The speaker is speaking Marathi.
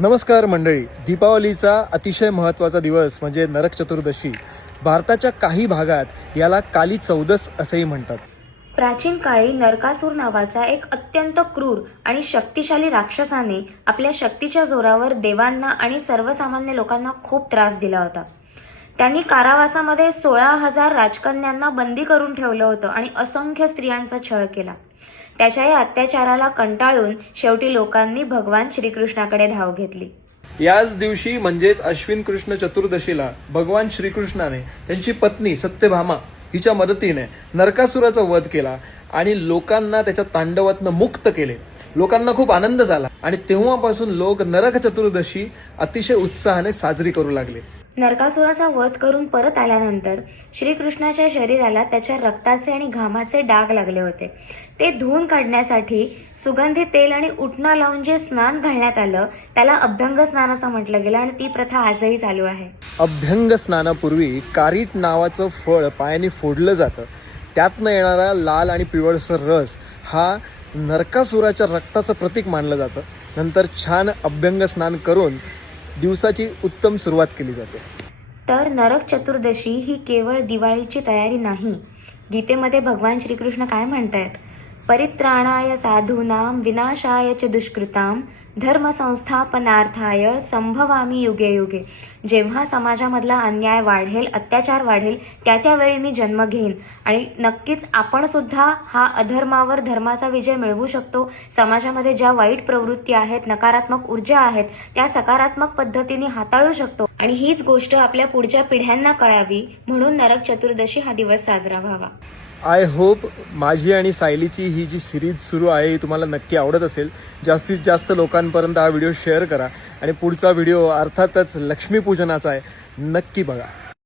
नमस्कार मंडळी. दीपावलीचा अतिशय महत्त्वाचा दिवस म्हणजे नरक चतुर्दशी. भारताच्या काही भागात याला काली चौदस असेही म्हणतात. प्राचीन काळी नरकासूर नावाचा एक अत्यंत क्रूर आणि शक्तिशाली राक्षसाने आपल्या शक्तीच्या जोरावर देवांना आणि सर्वसामान्य लोकांना खूप त्रास दिला होता. त्यांनी कारावासामध्ये 16,000 राजकन्यांना बंदी करून ठेवलं होतं आणि असंख्य स्त्रियांचा छळ केला. त्याच्या या अत्याचाराला कंटाळून शेवटी लोकांनी भगवान श्रीकृष्णाकडे धाव घेतली. याच दिवशी म्हणजेच अश्विन कृष्ण चतुर्दशीला भगवान श्रीकृष्णाने त्यांची पत्नी सत्यभामा हिच्या मदतीने नरकासुराचा वध केला आणि लोकांना त्याच्या तांडवातनं मुक्त केले. लोकांना खूप आनंद झाला आणि तेव्हापासून लोक नरक चतुर्दशी अतिशय उत्साहाने साजरी करू लागले. नरकासुराचा वध करून परत आल्यानंतर श्रीकृष्णाच्या शरीराला त्याच्या रक्ताचे आणि घामाचे डाग लागले होते. ते धुवून काढण्यासाठी सुगंधी तेल आणि उटणा लावून जे स्नान घालण्यात आलं त्याला अभ्यंग स्नान असं म्हटलं गेलं आणि ती प्रथा आजही चालू आहे. अभ्यंग स्नानापूर्वी कारीट नावाचं फळ पायाने फोडलं जातं. त्यातनं येणारा लाल आणि पिवळसर रस हा नरकासुराच्या रक्ताचं प्रतीक मानलं जातं. नंतर छान अभ्यंग स्नान करून दिवसाची उत्तम सुरुवात केली जाते. तर नरक चतुर्दशी ही केवळ दिवाळीची तयारी नाही. गीतेमध्ये भगवान श्रीकृष्ण काय म्हणतायत? परित्राणाय साधूनां विनाशाय च दुष्कृतां धर्म संस्थापनार्थाय संभवामी युगे युगे. जेव्हा समाजामधला अन्याय वाढेल, अत्याचार वाढेल, त्यावेळी मी जन्म घेईन आणि नक्कीच आपण सुद्धा हा अधर्मावर धर्माचा विजय मिळवू शकतो. समाजामध्ये ज्या वाईट प्रवृत्ती आहेत, नकारात्मक ऊर्जा आहेत, त्या सकारात्मक पद्धतीने हाताळू शकतो आणि हीच गोष्ट आपल्या पुढच्या पिढ्यांना कळावी म्हणून नरक चतुर्दशी हा दिवस साजरा व्हावा. आय होप माझी आणि सायलीची ही जी सिरीज सुरू आहे ही तुम्हाला नक्की आवडत असेल. जास्तीत जास्त लोकांपर्यंत हा व्हिडिओ शेअर करा आणि पुढचा व्हिडिओ अर्थातच लक्ष्मीपूजनाचा आहे, नक्की बघा.